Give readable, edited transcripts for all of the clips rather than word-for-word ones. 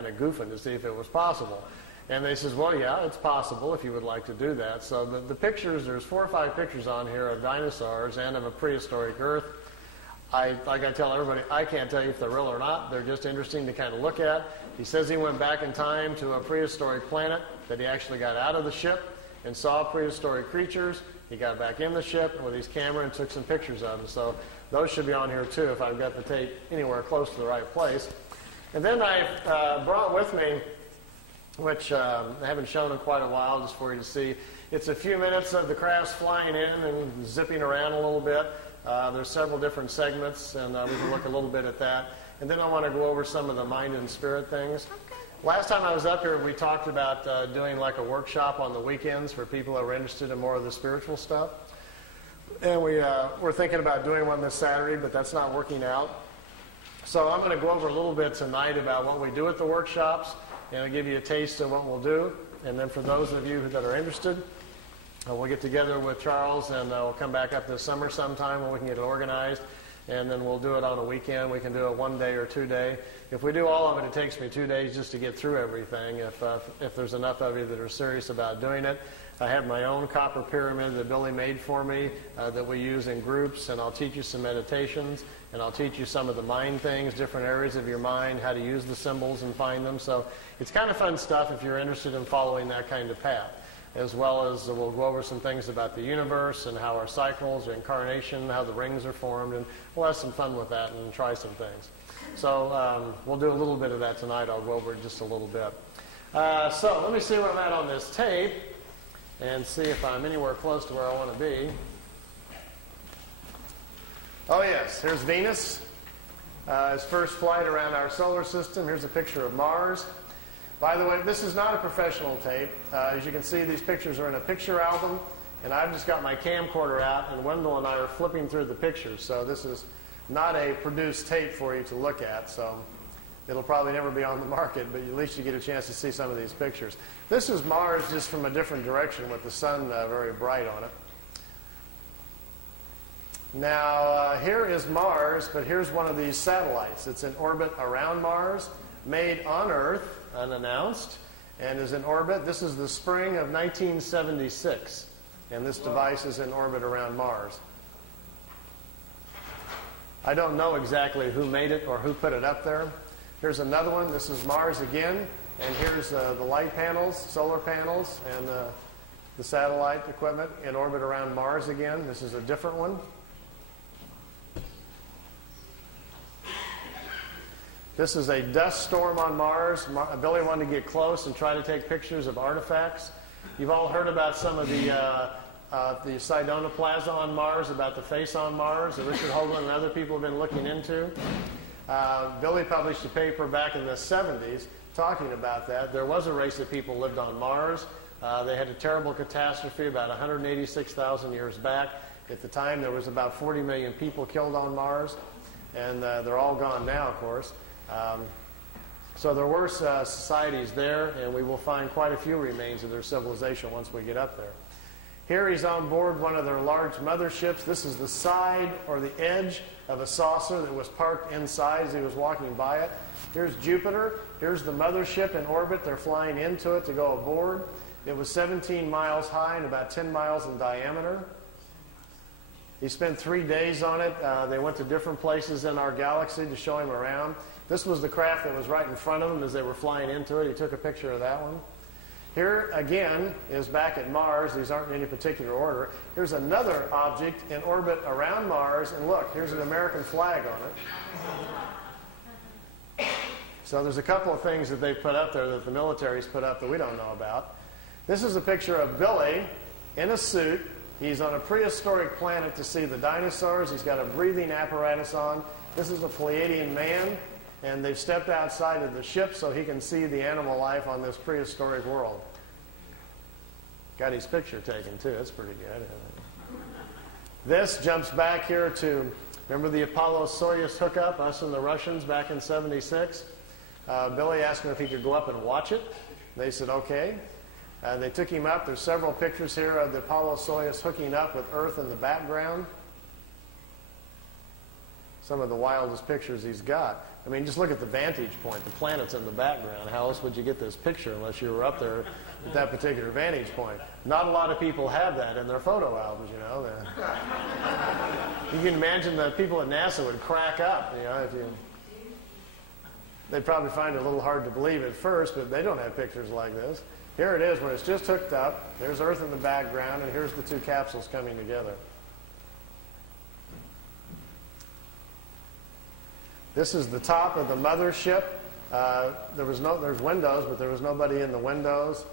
kind of goofing to see if it was possible. And they says, well, yeah, it's possible if you would like to do that. So the pictures, there's 4 or 5 pictures on here of dinosaurs and of a prehistoric Earth. Like I tell everybody, I can't tell you if they're real or not. They're just interesting to kind of look at. He says he went back in time to a prehistoric planet, that he actually got out of the ship and saw prehistoric creatures. He got back in the ship with his camera and took some pictures of them. So those should be on here too if I've got the tape anywhere close to the right place. And then I brought with me, which I haven't shown in quite a while, just for you to see. It's a few minutes of the crafts flying in and zipping around a little bit. There's several different segments, and we can look a little bit at that. And then I want to go over some of the mind and spirit things. Okay. Last time I was up here, we talked about doing like a workshop on the weekends for people that were interested in more of the spiritual stuff. And we're thinking about doing one this Saturday, but that's not working out. So I'm going to go over a little bit tonight about what we do at the workshops, and I'll give you a taste of what we'll do. And then for those of you that are interested, we'll get together with Charles, and we'll come back up this summer sometime when we can get it organized. And then we'll do it on a weekend. We can do it 1 day or 2 day. If we do all of it, it takes me 2 days just to get through everything, if there's enough of you that are serious about doing it. I have my own copper pyramid that Billy made for me that we use in groups, and I'll teach you some meditations, and I'll teach you some of the mind things, different areas of your mind, how to use the symbols and find them. So it's kind of fun stuff if you're interested in following that kind of path, as well as we'll go over some things about the universe and how our cycles, incarnation, how the rings are formed, and we'll have some fun with that and try some things. So we'll do a little bit of that tonight. I'll go over it just a little bit. So let me see where I'm at on this tape and see if I'm anywhere close to where I want to be. Oh yes, here's Venus. Its first flight around our solar system. Here's a picture of Mars. By the way, this is not a professional tape. As you can see, these pictures are in a picture album, and I've just got my camcorder out, and Wendell and I are flipping through the pictures. So this is not a produced tape for you to look at, so it'll probably never be on the market, but at least you get a chance to see some of these pictures. This is Mars just from a different direction with the sun very bright on it. Now, here is Mars, but here's one of these satellites. It's in orbit around Mars, made on Earth, unannounced, and is in orbit. This is the spring of 1976, and this device is in orbit around Mars. I don't know exactly who made it or who put it up there. Here's another one. This is Mars again, and here's the light panels, solar panels, and the satellite equipment in orbit around Mars again. This is a different one. This is a dust storm on Mars. Billy wanted to get close and try to take pictures of artifacts. You've all heard about some of the Sidonoplasma on Mars, about the face on Mars that Richard Hoagland and other people have been looking into. Billy published a paper back in the 70s talking about that. There was a race of people lived on Mars. They had a terrible catastrophe about 186,000 years back. At the time, there was about 40 million people killed on Mars, and they're all gone now, of course. So there were societies there, and we will find quite a few remains of their civilization once we get up there. Here he's on board one of their large motherships. This is the side or the edge of a saucer that was parked inside as he was walking by it. Here's Jupiter. Here's the mothership in orbit. They're flying into it to go aboard. It was 17 miles high and about 10 miles in diameter. He spent 3 days on it. They went to different places in our galaxy to show him around. This was the craft that was right in front of them as they were flying into it. He took a picture of that one. Here, again, is back at Mars. These aren't in any particular order. Here's another object in orbit around Mars, and look, here's an American flag on it. So there's a couple of things that they've put up there that the military's put up that we don't know about. This is a picture of Billy in a suit. He's on a prehistoric planet to see the dinosaurs. He's got a breathing apparatus on. This is a Pleiadian man, and they've stepped outside of the ship so he can see the animal life on this prehistoric world. Got his picture taken, too. That's pretty good. This jumps back here to, remember the Apollo-Soyuz hookup, us and the Russians back in '76? Billy asked him if he could go up and watch it. They said, okay. They took him up. There's several pictures here of the Apollo-Soyuz hooking up with Earth in the background. some of the wildest pictures he's got. I mean, just look at the vantage point. The planet's in the background. How else would you get this picture unless you were up there at that particular vantage point? Not a lot of people have that in their photo albums, you know. You can imagine the people at NASA would crack up, you know, they'd probably find it a little hard to believe at first, but they don't have pictures like this. Here it is when it's just hooked up. There's Earth in the background, and here's the two capsules coming together. This is the top of the mothership. There's windows, but there was nobody in the windows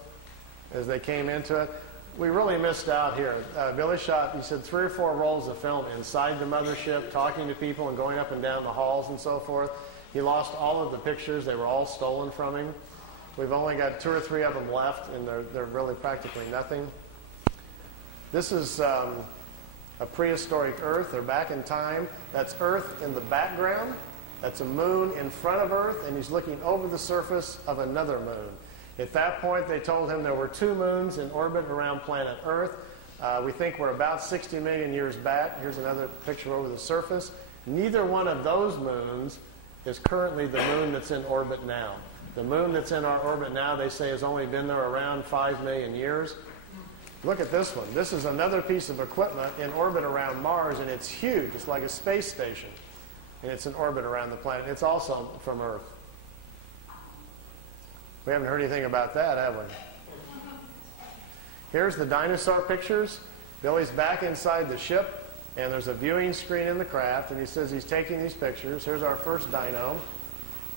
as they came into it. We really missed out here. Billy shot, he said, 3 or 4 rolls of film inside the mothership, talking to people and going up and down the halls and so forth. He lost all of the pictures. They were all stolen from him. We've only got 2 or 3 of them left, and they're really practically nothing. This is a prehistoric Earth. They're back in time. That's Earth in the background. That's a moon in front of Earth, and he's looking over the surface of another moon. At that point, they told him there were 2 moons in orbit around planet Earth. We think we're about 60 million years back. Here's another picture over the surface. Neither one of those moons is currently the moon that's in orbit now. The moon that's in our orbit now, they say, has only been there around 5 million years. Look at this one. This is another piece of equipment in orbit around Mars, and it's huge. It's like a space station, and it's in orbit around the planet. It's also from Earth. We haven't heard anything about that, have we? Here's the dinosaur pictures. Billy's back inside the ship, and there's a viewing screen in the craft, and he says he's taking these pictures. Here's our first dino.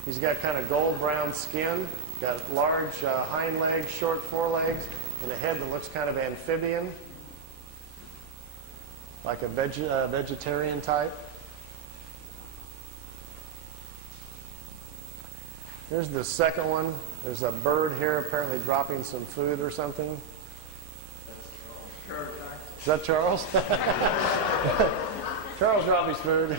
He's got kind of gold-brown skin, got large hind legs, short forelegs, and a head that looks kind of amphibian, like a vegetarian type. Here's the second one. There's a bird here apparently dropping some food or something. Is that Charles? Charles dropped his food.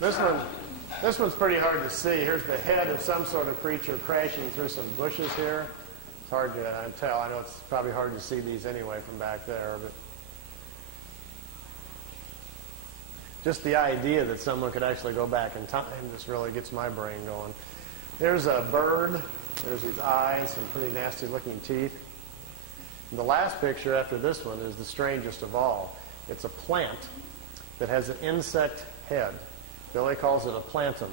This one's pretty hard to see. Here's the head of some sort of creature crashing through some bushes here. It's hard to tell. I know it's probably hard to see these anyway from back there, but just the idea that someone could actually go back in time just really gets my brain going. There's a bird. There's his eyes, some pretty nasty looking teeth. And the last picture after this one is the strangest of all. It's a plant that has an insect head. Billy calls it a plantum.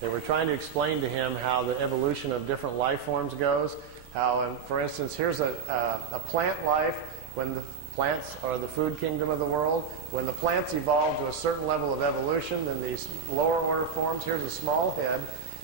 They were trying to explain to him how the evolution of different life forms goes. How, for instance, here's a plant life when the plants are the food kingdom of the world. When the plants evolve to a certain level of evolution, then these lower order forms, here's a small head,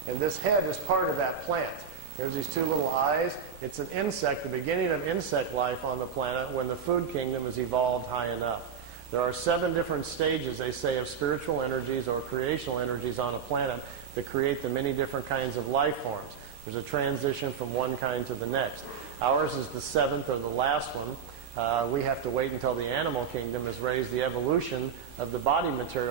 and this head is part of that plant. Here's these 2 little eyes. It's an insect, the beginning of insect life on the planet when the food kingdom has evolved high enough. There are 7 different stages, they say, of spiritual energies or creational energies on a planet that create the many different kinds of life forms. There's a transition from one kind to the next. Ours is the 7th or the last one. We have to wait until the animal kingdom has raised the evolution of the body material